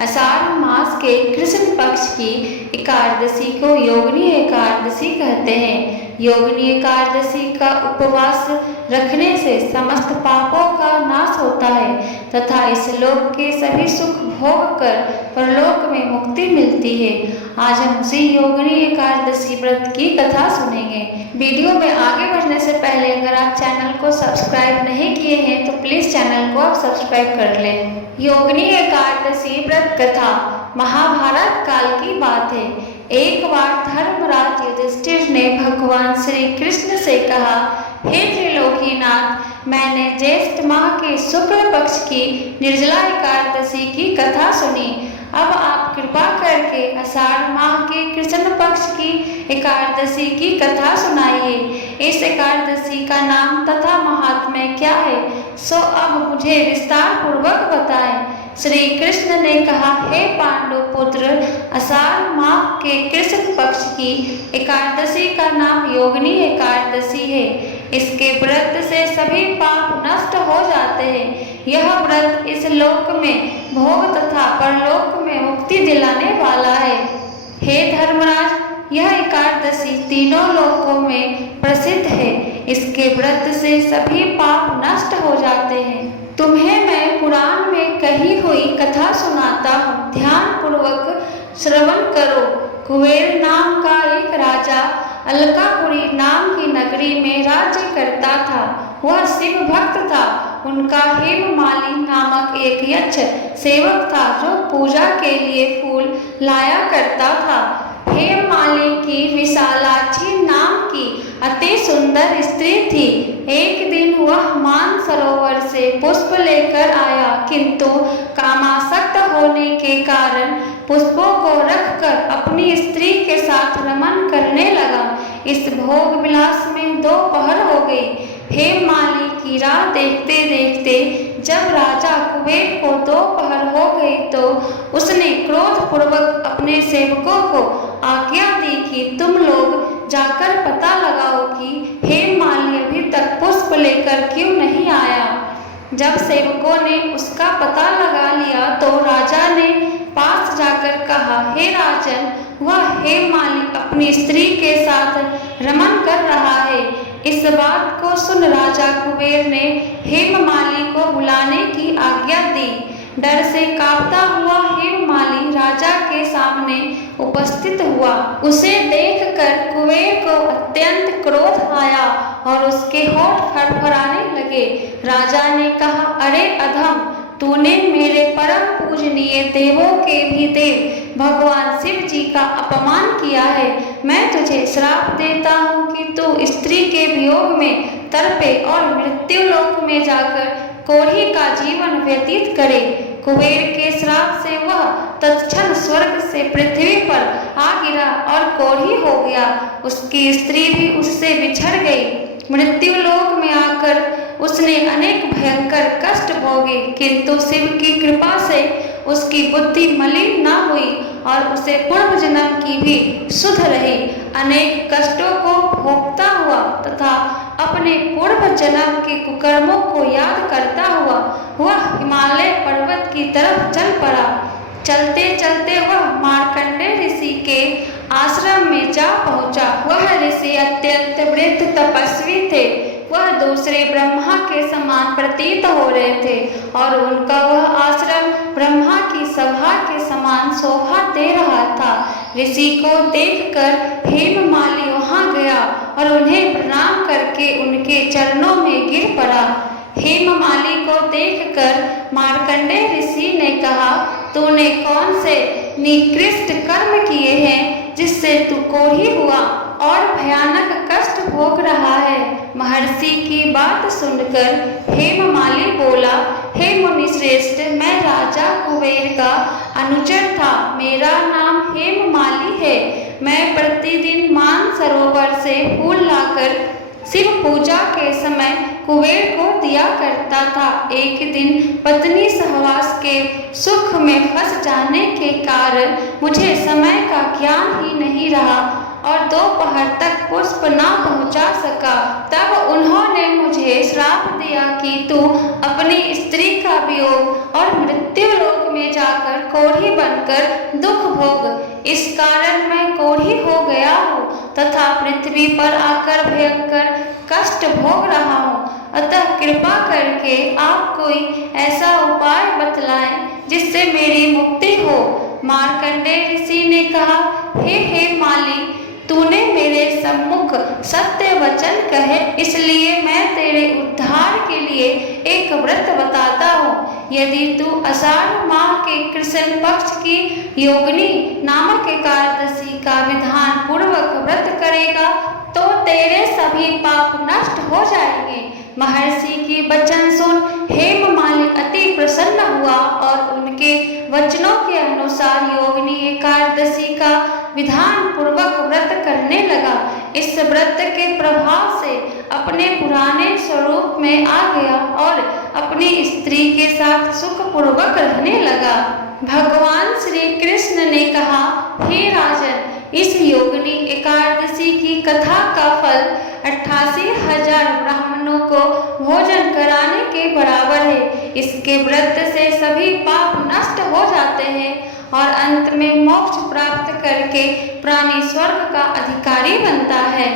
आषाढ़ मास के कृष्ण पक्ष की एकादशी को योगिनी एकादशी कहते हैं। योगिनी एकादशी का उपवास रखने से समस्त पापों का नाश होता है तथा इस लोक के सभी सुख भोग कर परलोक में मुक्ति मिलती है। आज हम उसी योगिनी एकादशी व्रत की कथा सुनेंगे। वीडियो में आगे बढ़ने से पहले अगर आप चैनल को सब्सक्राइब नहीं किए हैं तो प्लीज चैनल को आप सब्सक्राइब कर लें। योगिनी एकादशी व्रत कथा महाभारत काल की बात है। एक बार धर्मराज युधिष्ठिर ने भगवान श्री कृष्ण से कहा, हे त्रिलोकीनाथ, मैंने ज्येष्ठ माह के शुक्ल पक्ष की निर्जला एकादशी की कथा सुनी। अब आप कृपा करके आषाढ़ माह के कृष्ण पक्ष की एकादशी की कथा सुनाइए। इस एकादशी का नाम तथा महात्म्य क्या है, सो अब मुझे विस्तार पूर्वक बताएं। श्री कृष्ण ने कहा, हे पांडु पुत्र, आषाढ़ माह के कृष्ण पक्ष की एकादशी का नाम योगिनी एकादशी है। इसके व्रत से सभी पाप नष्ट हो जाते हैं। यह व्रत इस लोक में भोग तथा परलोक में मुक्ति दिलाने वाला है। हे धर्मराज, यह एकादशी तीनों लोकों में प्रसिद्ध है। इसके व्रत से सभी पाप नष्ट हो जाते हैं। तुम्हें मैं पुराण में कही हुई कथा सुनाता हूँ, ध्यान पूर्वक श्रवण करो। कुबेर नाम का एक राजा अलकापुरी नाम की नगरी में राज्य करता था। वह शिव भक्त था। उनका हेममाली नामक एक यक्ष सेवक था जो पूजा के लिए फूल लाया करता था। हेममाली की विशालाक्षी नाम की अति सुंदर स्त्री थी। एक दिन वह मानसरोवर से पुष्प लेकर आया, किंतु कामासक्त होने के कारण पुष्पों को रखकर अपनी स्त्री के साथ रमन करने लगा। इस भोग विलास में दोपहर हो गई। हेममाली की राह देखते देखते जब राजा कुबेर को दोपहर हो गई तो उसने क्रोध पूर्वक अपने सेवकों को आज्ञा दी कि तुम लोग जाकर पता लगाओ कि हेममाली अभी तक पुष्प लेकर क्यों नहीं आया। जब सेवकों ने उसका पता लगा लिया तो राजा ने पास जाकर कहा, हे राजन, वह हेममाली अपनी स्त्री के साथ रमन कर रहा है। इस बात को सुन राजा कुबेर ने हेममाली को बुलाने की आज्ञा दी। डर से कांपता हुआ हेममाली राजा के सामने उपस्थित हुआ। उसे देखकर कुबेर को अत्यंत क्रोध आया और उसके होठ फड़फड़ाने लगे। राजा ने कहा, अरे अधम, तूने मेरे परम पूजनीय देवों के भी देव भगवान शिव जी का अपमान किया है। मैं तुझे श्राप देता हूँ कि तू स्त्री के वियोग में तड़पे और मृत्यु लोक में जाकर कोढ़ी का जीवन व्यतीत करे। कुबेर के श्राप से वह तत्क्षण स्वर्ग से पृथ्वी पर आ गिरा और कोढ़ी हो गया। उसकी स्त्री भी उससे बिछड़ गई। मृत्यु लोक में आकर उसने अनेक भयंकर कष्ट भोगे, किंतु शिव की कृपा से उसकी बुद्धि मलिन न हुई और उसे पूर्व जन्म की भी सुध रही। अनेक कष्टों को भोगता हुआ तथा अपने पूर्व जन्म के कुकर्मों को याद करता हुआ वह हिमालय पर्वत की तरफ चल पड़ा। चलते चलते वह मार्कंडेय ऋषि के आश्रम में जा पहुंचा। वह ऋषि अत्यंत वृद्ध तपस्वी थे। वह दूसरे ब्रह्मा के समान प्रतीत हो रहे थे और उनका वह आश्रम ब्रह्मा की सभा के समान शोभा दे रहा था। ऋषि को देखकर हेममाली वहां गया और उन्हें प्रणाम करके उनके चरणों में गिर पड़ा। हेममाली को देखकर मार्कंडेय ऋषि ने कहा, तूने कौन से निकृष्ट कर्म किए हैं जिससे तू कोढ़ी हुआ और भयानक कष्ट भोग रहा है। महर्षि की बात सुनकर हेममाली बोला, हे मुनिश्रेष्ठ, मैं राजा कुबेर का अनुचर था। मेरा नाम हेममाली है। मैं प्रतिदिन मानसरोवर से फूल लाकर शिव पूजा के समय कुबेर को दिया करता था। एक दिन पत्नी सहवास के सुख में फंस जाने के कारण मुझे समय का ज्ञान ही नहीं रहा और दोपहर तक पुष्प न पहुंचा सका। तब उन्होंने मुझे श्राप दिया कि तू अपनी स्त्री का वियोग और मृत्यु लोक में जाकर कोढ़ी बनकर दुख भोग। इस कारण मैं कोढ़ी हो गया हूँ तथा पृथ्वी पर आकर भयंकर कष्ट भोग रहा हूँ। अतः कृपा करके आप कोई ऐसा उपाय बतलाएं जिससे मेरी मुक्ति हो। मार्कंडेय ऋषि ने कहा, हे माली, तूने मेरे सम्मुख सत्य वचन कहे, इसलिए मैं तेरे उद्धार के लिए एक व्रत बताता हूँ। यदि तू आषाढ़ माह के कृष्ण पक्ष की योगिनी नामक एकादशी का विधान पूर्वक व्रत करेगा तो तेरे सभी पाप नष्ट हो जाएंगे। महर्षि की वचन सुन हेममालिनी अति प्रसन्न हुआ और उनके वचनों के अनुसार योगिनी एकादशी का विधान पूर्वक व्रत करने लगा। इस व्रत के प्रभाव से अपने पुराने स्वरूप में आ गया और अपनी स्त्री के साथ सुखपूर्वक रहने लगा। भगवान श्री कृष्ण ने कहा, हे राजन, इस योगिनी एकादशी की कथा का फल 88,000 ब्राह्मणों को भोजन कराने के बराबर है। इसके व्रत से सभी पाप नष्ट हो जाते हैं और अंत में मोक्ष प्राप्त करके प्राणी स्वर्ग का अधिकारी बनता है।